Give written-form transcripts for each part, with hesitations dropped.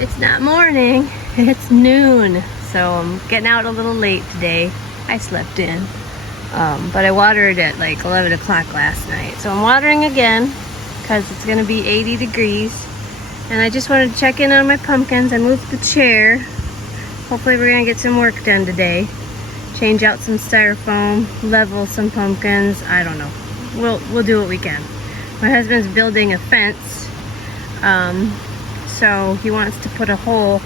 It's not morning, it's noon. So I'm getting out a little late today. I slept in. But I watered at like 11 o'clock last night. So I'm watering again because it's gonna be 80 degrees. And I just wanted to check in on my pumpkins. I moved the chair. Hopefully we're gonna get some work done today. Change out some styrofoam, level some pumpkins. I don't know. We'll do what we can. My husband's building a fence. So he wants to put a hole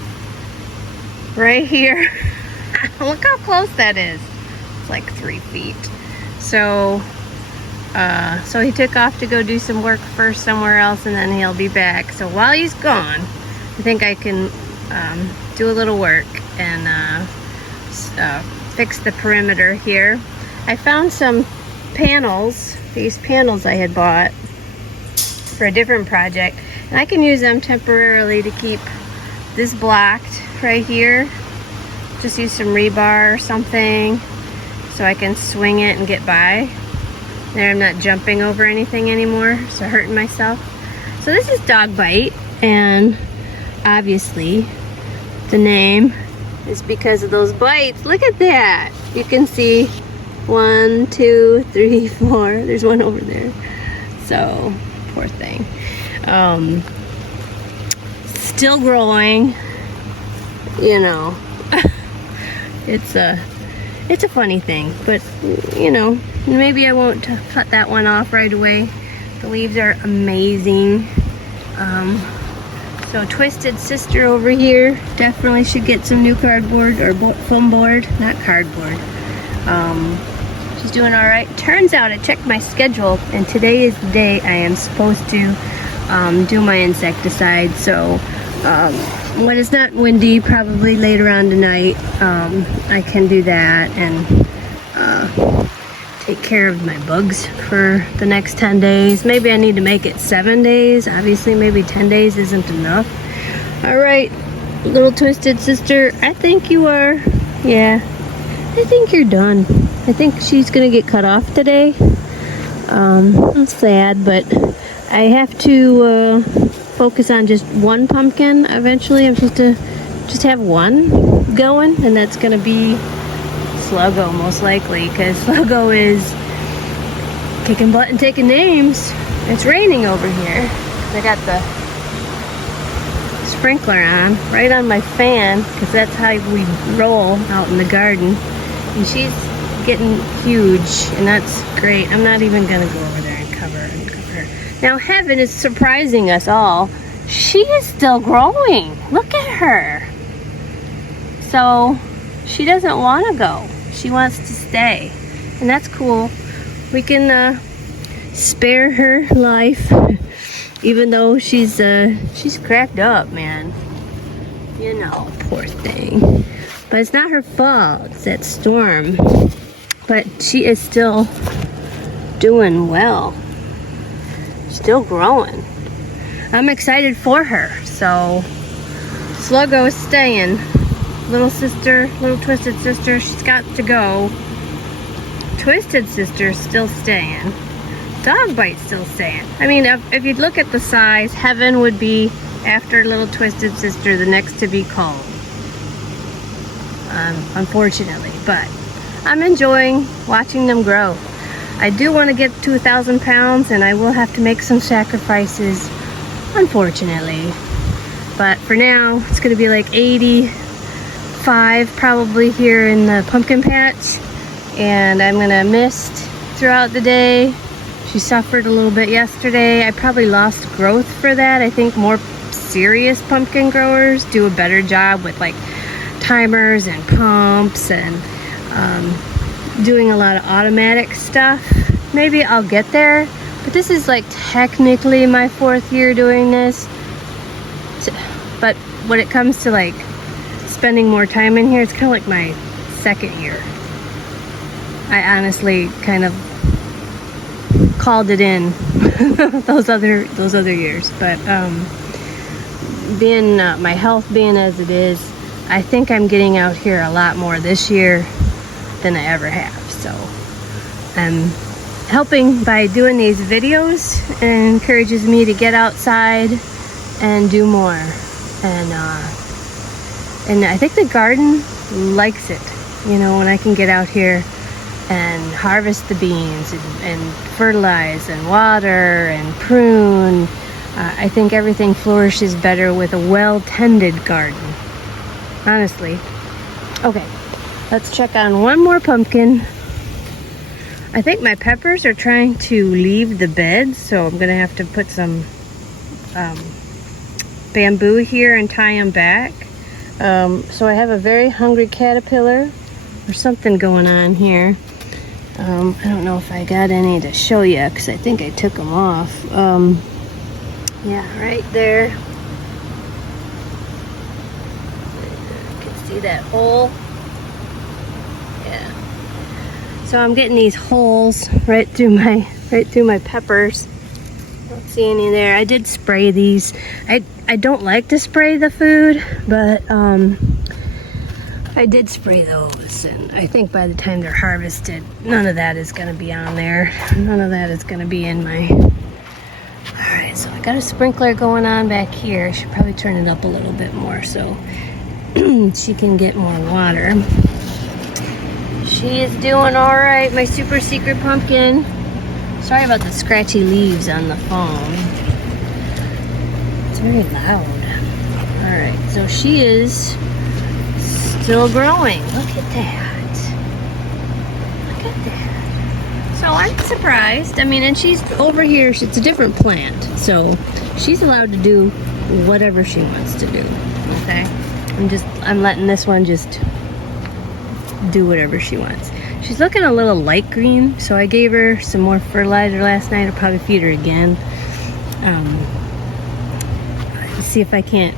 right here. Look how close that is. It's like 3 feet. So he took off to go do some work first somewhere else, and then he'll be back. So while he's gone, I think I can do a little work and fix the perimeter here. I found some panels, these panels I had bought for a different project, and I can use them temporarily to keep this blocked right here. Just use some rebar or something so I can swing it and get by. There, I'm not jumping over anything anymore, so hurting myself. So this is Dog Bite, and obviously the name is because of those bites. Look at that. You can see 1, 2, 3, 4. There's one over there. So poor thing. Still growing, you know. It's a funny thing, but you know, maybe I won't cut that one off right away. The leaves are amazing. So Twisted Sister over here definitely should get some new cardboard or foam board, not cardboard. She's doing all right. Turns out I checked my schedule, and today is the day I am supposed to do my insecticide. So when it's not windy, probably later on tonight, I can do that and take care of my bugs for the next 10 days. Maybe I need to make it 7 days. Obviously, maybe 10 days isn't enough. All right, little Twisted Sister, I think you are, yeah, I think you're done. I think she's gonna get cut off today. I'm sad, but I have to focus on just one pumpkin eventually. I'm supposed to just have one going, and that's gonna be Sluggo most likely, because Sluggo is kicking butt and taking names. It's raining over here. I got the sprinkler on, right on my fan, because that's how we roll out in the garden. And she's getting huge, and that's great. I'm not even gonna go over there and cover her. Now Heaven is surprising us all. She is still growing. Look at her. So she doesn't want to go. She wants to stay, and that's cool. We can spare her life, even though she's cracked up, man. You know, poor thing. But it's not her fault. It's that storm. But she is still doing well. Still growing. I'm excited for her. So Sluggo is staying. Little sister, little Twisted Sister, she's got to go. Twisted Sister's still staying. Dog Bite's still staying. I mean, if you look at the size, Heaven would be, after little Twisted Sister, the next to be called. Unfortunately, but I'm enjoying watching them grow. I do want to get to 1,000 pounds, and I will have to make some sacrifices, unfortunately. But for now, it's going to be like 85 probably here in the pumpkin patch, and I'm going to mist throughout the day. She suffered a little bit yesterday. I probably lost growth for that. I think more serious pumpkin growers do a better job with like timers and pumps and doing a lot of automatic stuff. Maybe I'll get there, but this is like technically my 4th year doing this. But when it comes to like spending more time in here, it's kind of like my 2nd year. I honestly kind of called it in those other years, but being my health being as it is, I think I'm getting out here a lot more this year than I ever have. So I'm helping by doing these videos, and encourages me to get outside and do more. And I think the garden likes it, you know, when I can get out here and harvest the beans and fertilize and water and prune. I think everything flourishes better with a well-tended garden, honestly. Okay, let's check on one more pumpkin. I think my peppers are trying to leave the bed, so I'm gonna have to put some bamboo here and tie them back. So I have a very hungry caterpillar. There's something going on here. I don't know if I got any to show you because I think I took them off. Yeah, right there. You can see that hole. Yeah. So I'm getting these holes right through my peppers. Don't see any there. I did spray these. I don't like to spray the food, but I did spray those, and I think by the time they're harvested, none of that is going to be on there. None of that is going to be in my... Alright, so I got a sprinkler going on back here. I should probably turn it up a little bit more so she can get more water. She is doing alright, my super secret pumpkin. Sorry about the scratchy leaves on the phone. It's very loud. Alright, so she is still growing. Look at that. Look at that. So I'm surprised. I mean, and she's over here. It's a different plant. So she's allowed to do whatever she wants to do. Okay? I'm letting this one just do whatever she wants. She's looking a little light green, so I gave her some more fertilizer last night. I'll probably feed her again. See if I can't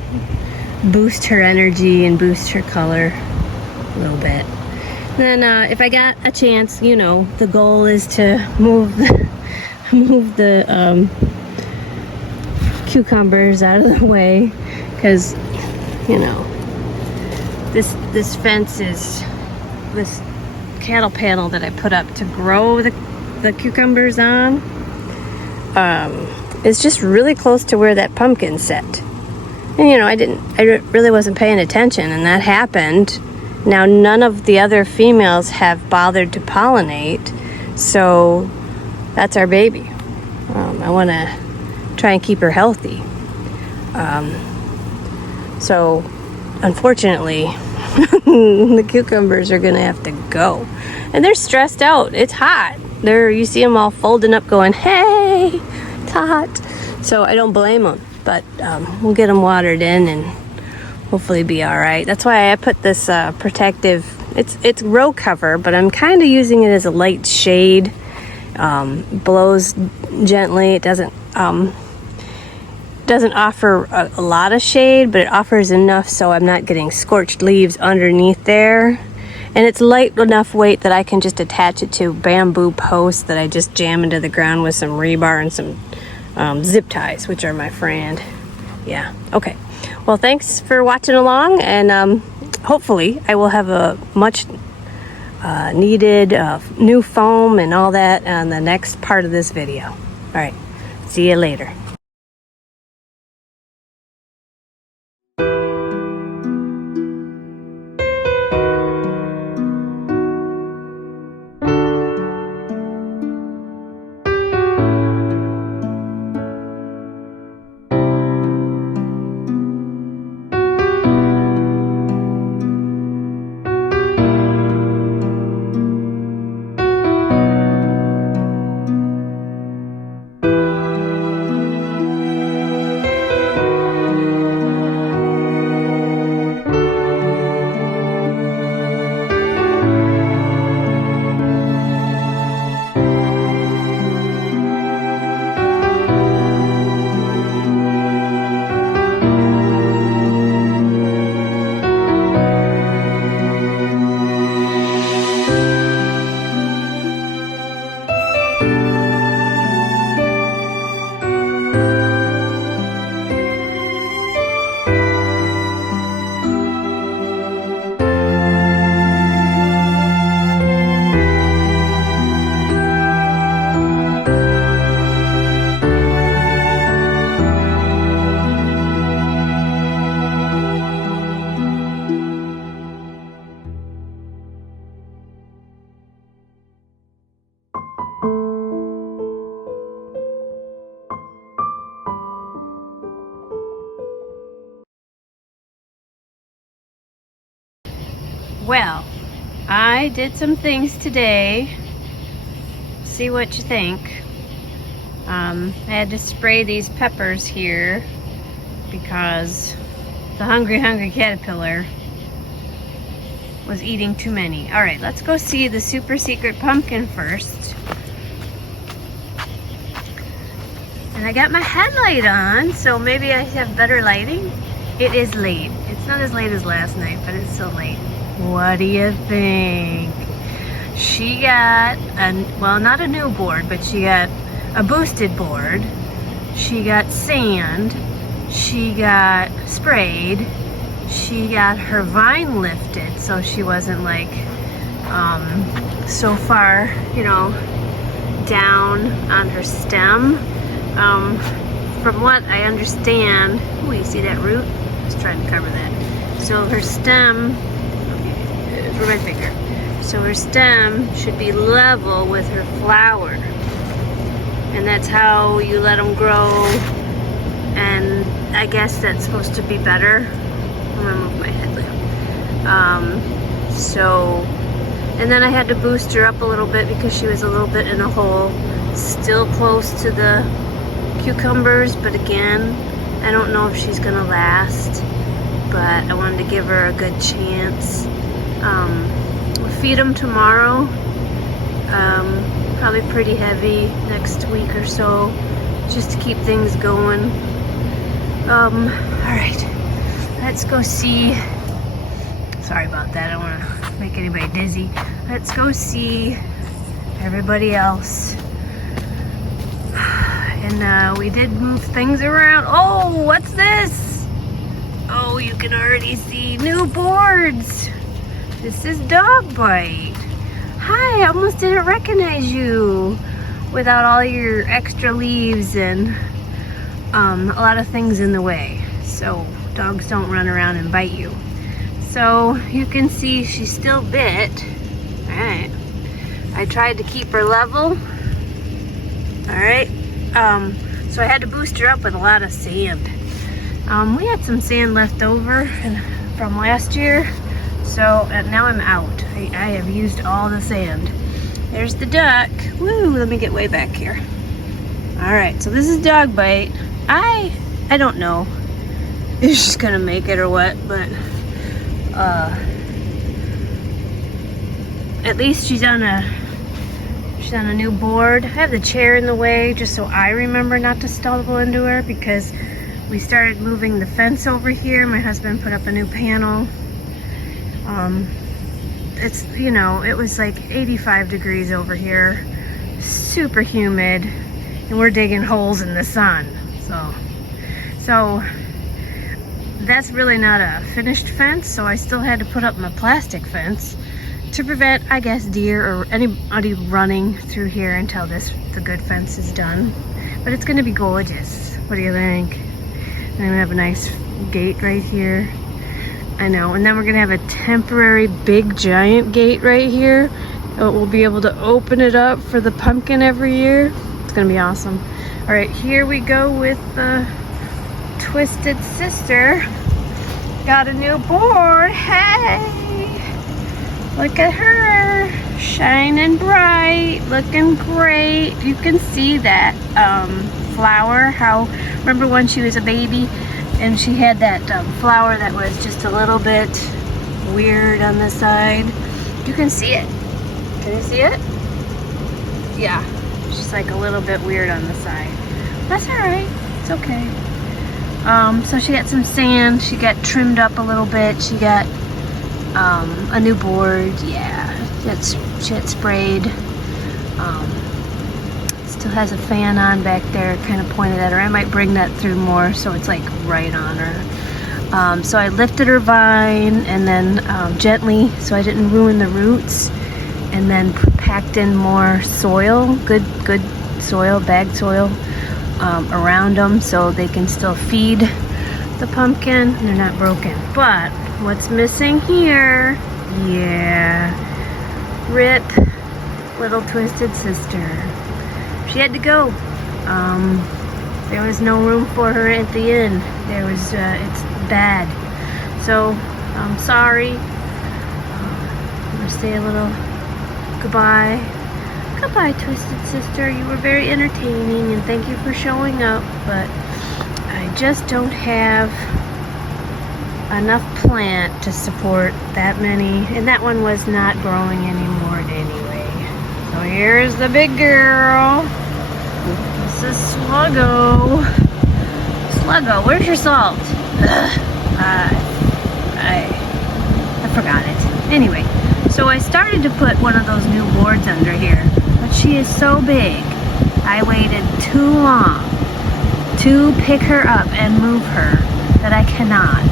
boost her energy and boost her color a little bit. Then if I got a chance, you know, the goal is to move the cucumbers out of the way, because, you know, this fence is this cattle panel that I put up to grow the cucumbers on. It's just really close to where that pumpkin set. And you know, I really wasn't paying attention, and that happened. Now none of the other females have bothered to pollinate, so that's our baby. I want to try and keep her healthy. So unfortunately, the cucumbers are gonna have to go, and they're stressed out. It's hot. You see them all folding up, going, "Hey, it's hot." So I don't blame them. But we'll get them watered in and hopefully be all right. That's why I put this protective, it's row cover, but I'm kind of using it as a light shade. Blows gently. It doesn't offer a lot of shade, but it offers enough so I'm not getting scorched leaves underneath there. And it's light enough weight that I can just attach it to bamboo posts that I just jam into the ground with some rebar and some zip ties, which are my friend. Yeah, okay. Well, thanks for watching along, and hopefully I will have a much needed new foam and all that on the next part of this video. All right, see you later. Well, I did some things today. See what you think. I had to spray these peppers here because the hungry caterpillar was eating too many. All right, let's go see the super secret pumpkin first. And I got my headlight on, so maybe I have better lighting. It is late. It's not as late as last night, but it's still late. What do you think? She got, well, not a new board, but she got a boosted board. She got sand. She got sprayed. She got her vine lifted, so she wasn't like so far, you know, down on her stem. From what I understand, oh, you see that root? Just trying to cover that. So her stem, for my finger. So her stem should be level with her flower. And that's how you let them grow. And I guess that's supposed to be better. I'm gonna move my headlamp. And then I had to boost her up a little bit because she was a little bit in a hole. Still close to the cucumbers, but again, I don't know if she's gonna last. But I wanted to give her a good chance. We'll feed them tomorrow. Probably pretty heavy next week or so, just to keep things going. All right, let's go see. Sorry about that. I don't want to make anybody dizzy. Let's go see everybody else. And we did move things around. Oh, what's this? Oh, you can already see new boards. This is Dog Bite. Hi, I almost didn't recognize you without all your extra leaves and a lot of things in the way. So dogs don't run around and bite you. So you can see she's still bit. All right. I tried to keep her level. All right. So I had to boost her up with a lot of sand. We had some sand left over from last year. So now I'm out. I have used all the sand. There's the duck. Woo, let me get way back here. All right, so this is Dog Bite. I don't know if she's gonna make it or what, but at least she's on a new board. I have the chair in the way just so I remember not to stumble into her because we started moving the fence over here. My husband put up a new panel. It's, you know, it was like 85 degrees over here, super humid, and we're digging holes in the sun. So that's really not a finished fence, so I still had to put up my plastic fence to prevent, I guess, deer or anybody running through here until the good fence is done. But it's gonna be gorgeous. What do you think? And I'm gonna have a nice gate right here. I know, and then we're gonna have a temporary big giant gate right here. We'll be able to open it up for the pumpkin every year. It's gonna be awesome. All right, here we go with the Twisted Sister. Got a new board. Hey, look at her, shining bright, looking great. You can see that flower. Remember when she was a baby? And she had that flower that was just a little bit weird on the side. You can see it. Can you see it? Yeah, she's like a little bit weird on the side. That's all right. It's okay. So she got some sand. She got trimmed up a little bit. She got a new board. Yeah, she had sprayed. Still has a fan on back there, kind of pointed at her. I might bring that through more so it's like right on her. So I lifted her vine and then gently, so I didn't ruin the roots, and then packed in more soil, good soil, bagged soil around them so they can still feed the pumpkin. They're not broken. But what's missing here? Yeah, rip little Twisted Sister. She had to go. There was no room for her at the inn. There was, it's bad. So, I'm sorry. to say a little goodbye. Goodbye, Twisted Sister. You were very entertaining, and thank you for showing up, but I just don't have enough plant to support that many, and that one was not growing anymore anyway. So here's the big girl. This is Sluggo. Sluggo, where's your salt? Ugh. I forgot it. Anyway, so I started to put one of those new boards under here, but she is so big. I waited too long to pick her up and move her that I cannot.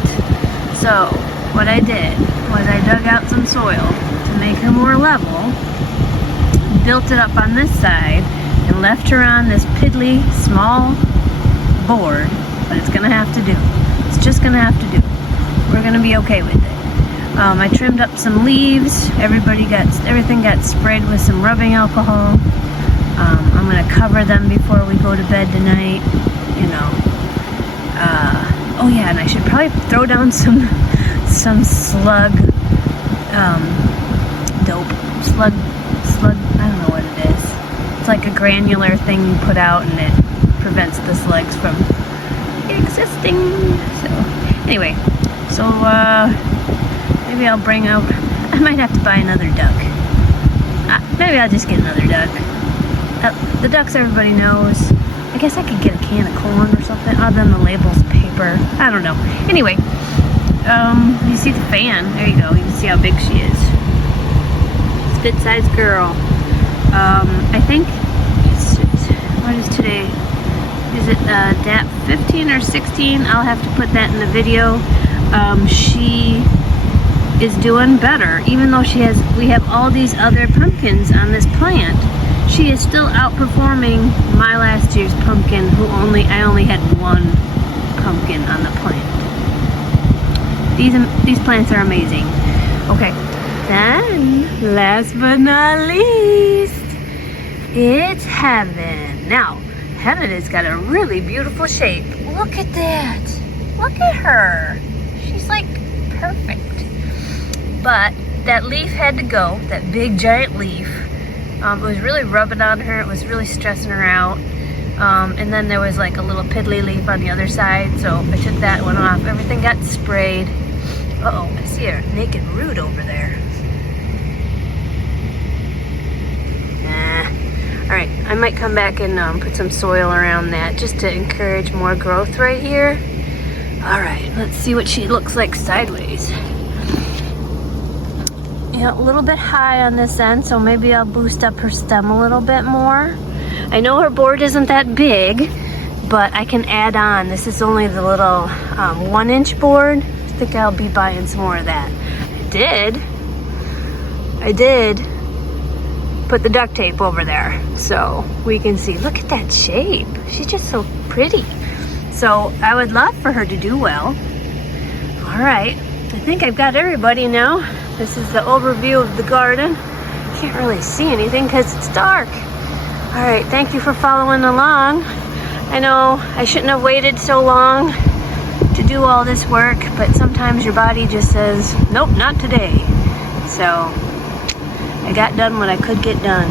So what I did was I dug out some soil to make her more level, built it up on this side, and left her on this piddly small board, but it's gonna have to do. It's just gonna have to do. We're gonna be okay with it. I trimmed up some leaves. Everything got sprayed with some rubbing alcohol. I'm gonna cover them before we go to bed tonight. You know. Oh yeah, and I should probably throw down some slug dope. Slug. I don't know what it is. It's like a granular thing you put out, and it prevents the slugs from existing. So anyway, so maybe I'll bring out. I might have to buy another duck. Maybe I'll just get another duck. The ducks everybody knows. I guess I could get a can of corn or something, other than the label's paper. I don't know. Anyway, you see the fan. There you go. You can see how big she is. Spit-sized girl. I think what is today? Is it DAP 15 or 16? I'll have to put that in the video. She is doing better, even though we have all these other pumpkins on this plant. She is still outperforming my last year's pumpkin, I only had one pumpkin on the plant. These plants are amazing. Okay, then last but not least, it's Heaven. Now, Heaven has got a really beautiful shape. Look at that. Look at her. She's like perfect. But that leaf had to go, that big giant leaf. It was really rubbing on her. It was really stressing her out. And then there was like a little piddly leaf on the other side, so I took that one off. Everything got sprayed. Uh-oh, I see a naked root over there. Alright, I might come back and put some soil around that just to encourage more growth right here. Alright, let's see what she looks like sideways. Yeah, a little bit high on this end, so maybe I'll boost up her stem a little bit more. I know her board isn't that big, but I can add on. This is only the little 1-inch board. I think I'll be buying some more of that. I did put the duct tape over there so we can see. Look at that shape. She's just so pretty. So I would love for her to do well. All right, I think I've got everybody now. This is the overview of the garden. Can't really see anything because it's dark. All right, thank you for following along. I know I shouldn't have waited so long to do all this work, but sometimes your body just says, nope, not today. So I got done what I could get done.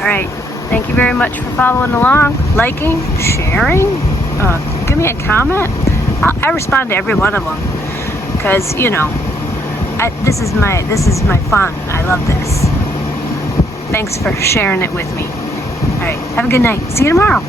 All right, thank you very much for following along, liking, sharing, give me a comment. I respond to every one of them because, you know, this is my fun. I love this. Thanks for sharing it with me. All right, have a good night. See you tomorrow.